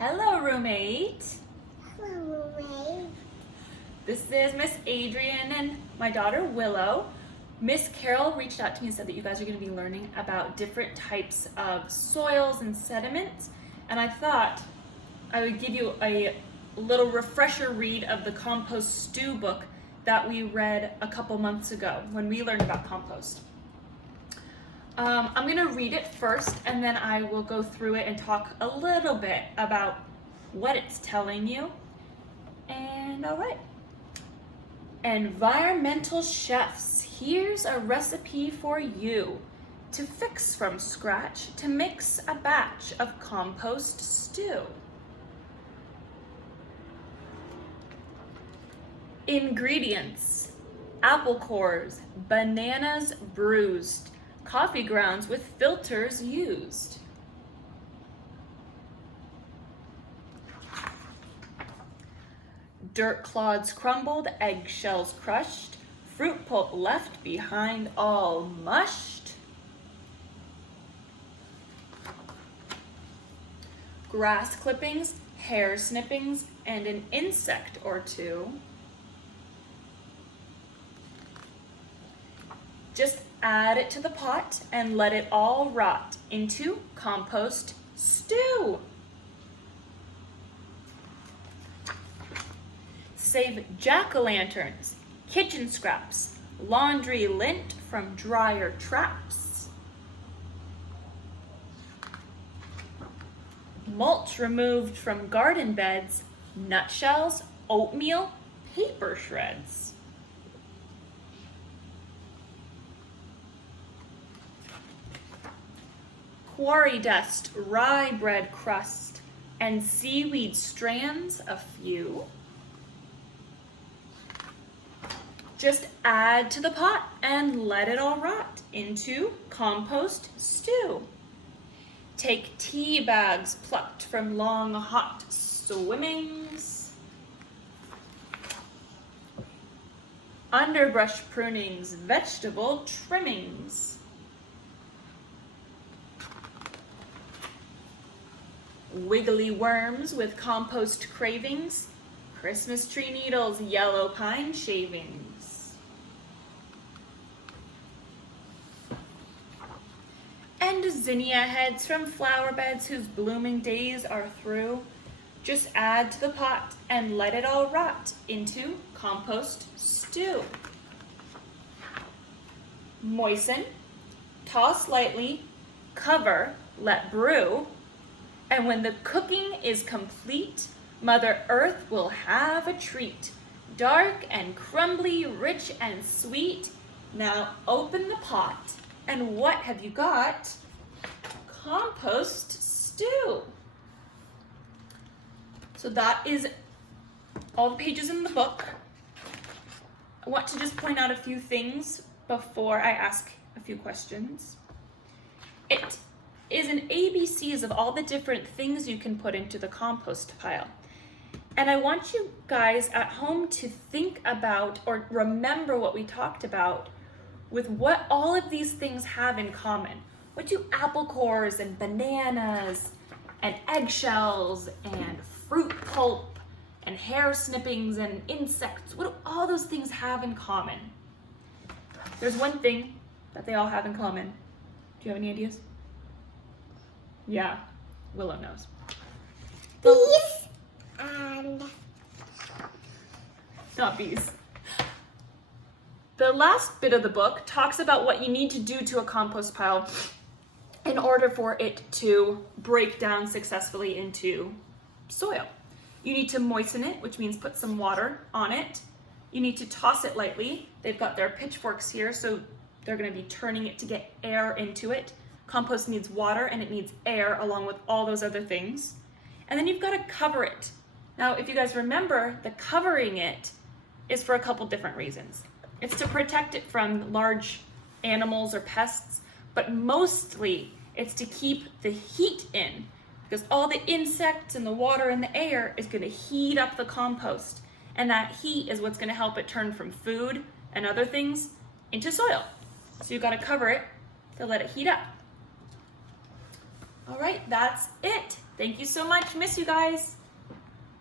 Hello, roommate. Hello, roommate. This is Miss Adrienne and my daughter Willow. Miss Carol reached out to me and said that you guys are going to be learning about different types of soils and sediments, and I thought I would give you a little refresher read of the Compost Stew book that we read a couple months ago when we learned about compost. I'm going to read it first, and then I will go through it and talk a little bit about what it's telling you. And all right. Environmental chefs, here's a recipe for you to fix from scratch to mix a batch of compost stew. Ingredients: apple cores, bananas bruised, coffee grounds with filters used. Dirt clods crumbled, eggshells crushed, fruit pulp left behind all mushed. Grass clippings, hair snippings, and an insect or two. Just add it to the pot and let it all rot into compost stew. Save jack-o'-lanterns, kitchen scraps, laundry lint from dryer traps. Mulch removed from garden beds, nutshells, oatmeal, paper shreds. Quarry dust, rye bread crust, and seaweed strands a few. Just add to the pot and let it all rot into compost stew. Take tea bags plucked from long hot swimmings. Underbrush prunings, vegetable trimmings. Wiggly worms with compost cravings, Christmas tree needles, yellow pine shavings. And zinnia heads from flower beds whose blooming days are through. Just add to the pot and let it all rot into compost stew. Moisten, toss lightly, cover, let brew. And when the cooking is complete, Mother Earth will have a treat. Dark and crumbly, rich and sweet. Now open the pot, and what have you got? Compost stew. So that is all the pages in the book. I want to just point out a few things before I ask a few questions. It is an ABCs of all the different things you can put into the compost pile. And I want you guys at home to think about or remember what we talked about with what all of these things have in common. What do apple cores and bananas and eggshells and fruit pulp and hair snippings and insects, what do all those things have in common? There's one thing that they all have in common. Do you have any ideas? Yeah, Willow knows. Bees and... Not bees. The last bit of the book talks about what you need to do to a compost pile in order for it to break down successfully into soil. You need to moisten it, which means put some water on it. You need to toss it lightly. They've got their pitchforks here, so they're going to be turning it to get air into it. Compost needs water and it needs air along with all those other things. And then you've got to cover it. Now, if you guys remember, the covering it is for a couple different reasons. It's to protect it from large animals or pests, but mostly it's to keep the heat in, because all the insects and the water and the air is going to heat up the compost. And that heat is what's going to help it turn from food and other things into soil. So you've got to cover it to let it heat up. All right, that's it. Thank you so much. Miss you guys.